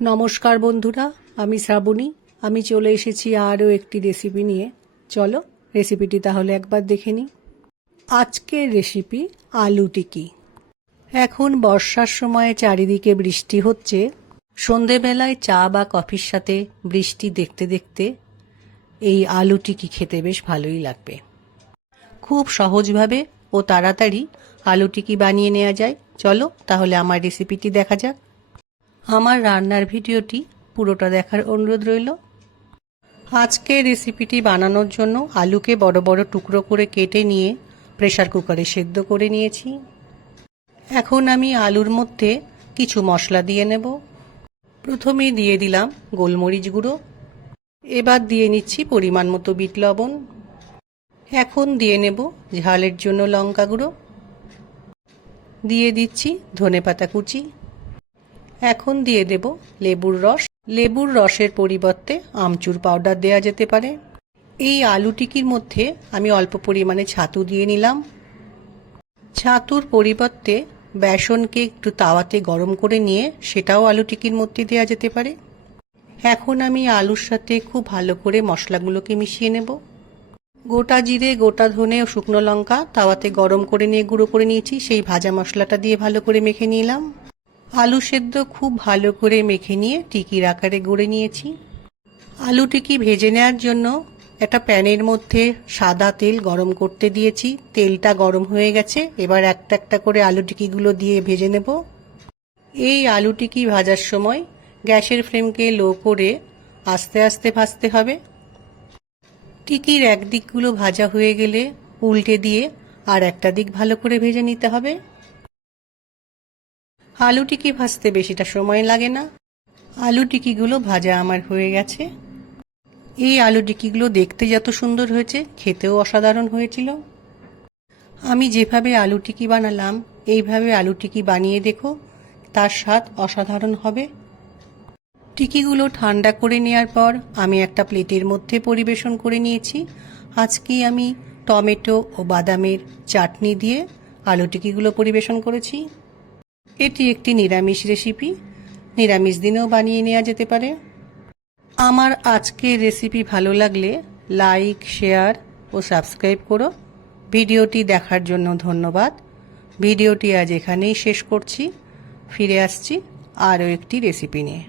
নমস্কার বন্ধুরা, আমি শ্রাবণী। আমি চলে এসেছি আরও একটি রেসিপি নিয়ে। চলো রেসিপিটি তাহলে একবার দেখে নিই। আজকের রেসিপি আলু টিকি। এখন বর্ষার সময় চারিদিকে বৃষ্টি হচ্ছে। সন্ধেবেলায় চা বা কফির সাথে বৃষ্টি দেখতে দেখতে এই আলু টিকি খেতে বেশ ভালোই লাগবে। খুব সহজভাবে ও তাড়াতাড়ি আলু টিকি বানিয়ে নেওয়া যায়। চলো তাহলে আমার রেসিপিটি দেখা যাক। আমার রান্নার ভিডিওটি পুরোটা দেখার অনুরোধ রইল। আজকের রেসিপিটি বানানোর জন্য আলুকে বড় বড় টুকরো করে কেটে নিয়ে প্রেসার কুকারে সেদ্ধ করে নিয়েছি। এখন আমি আলুর মধ্যে কিছু মশলা দিয়ে নেব। প্রথমেই দিয়ে দিলাম গোলমরিচ গুঁড়ো। এবার দিয়ে নিচ্ছি পরিমাণ মতো বিট লবণ। এখন দিয়ে নেব ঝালের জন্য লঙ্কা গুঁড়ো। দিয়ে দিচ্ছি ধনেপাতা কুচি। এখন দিয়ে দেব লেবুর রস। লেবুর রসের পরিবর্তে আমচুর পাউডার দেওয়া যেতে পারে। এই আলু টিকির মধ্যে আমি অল্প পরিমাণে ছাতু দিয়ে নিলাম। ছাতুর পরিবর্তে বেসনকে একটু তাওয়াতে গরম করে নিয়ে সেটাও আলু টিকির মধ্যে দেওয়া যেতে পারে। এখন আমি আলুর সাথে খুব ভালো করে মশলাগুলোকে মিশিয়ে নেব। গোটা জিরে, গোটা ধনে ও শুকনো লঙ্কা তাওয়াতে গরম করে নিয়ে গুঁড়ো করে নিয়েছি, সেই ভাজা মশলাটা দিয়ে ভালো করে মেখে নিলাম। আলু সেদ্ধ খুব ভালো করে মেখে নিয়ে টিকির আকারে গড়ে নিয়েছি। আলু টিকি ভেজে নেওয়ার জন্য একটা প্যানের মধ্যে সাদা তেল গরম করতে দিয়েছি। তেলটা গরম হয়ে গেছে। এবার একটা একটা করে আলু টিকিগুলো দিয়ে ভেজে নেব। এই আলু টিকি ভাজার সময় গ্যাসের ফ্লেমকে লো করে আস্তে আস্তে ভাজতে হবে। টিকির এক দিকগুলো ভাজা হয়ে গেলে উল্টে দিয়ে আর একটা দিক ভালো করে ভেজে নিতে হবে। আলু টিকি ভাজতে বেশিটা সময় লাগে না। আলু টিকিগুলো ভাজা আমার হয়ে গেছে। এই আলু টিকিগুলো দেখতে যত সুন্দর হয়েছে, খেতেও অসাধারণ হয়েছিল। আমি যেভাবে আলু টিকি বানালাম এইভাবে আলু টিকি বানিয়ে দেখো, তার স্বাদ অসাধারণ হবে। টিকিগুলো ঠান্ডা করে নেওয়ার পর আমি একটা প্লেটের মধ্যে পরিবেশন করে নিয়েছি। আজকে আমি টমেটো ও বাদামের চাটনি দিয়ে আলু টিকিগুলো পরিবেশন করেছি। এটি একটি নিরামিষ রেসিপি। নিরামিষ দিনেও বানিয়ে নেওয়া যেতে পারে। আমার আজকের রেসিপি ভালো লাগলে লাইক, শেয়ার ও সাবস্ক্রাইব করো। ভিডিওটি দেখার জন্য ধন্যবাদ। ভিডিওটি আজ এখানেই শেষ করছি। ফিরে আসছি আরও একটি রেসিপি নিয়ে।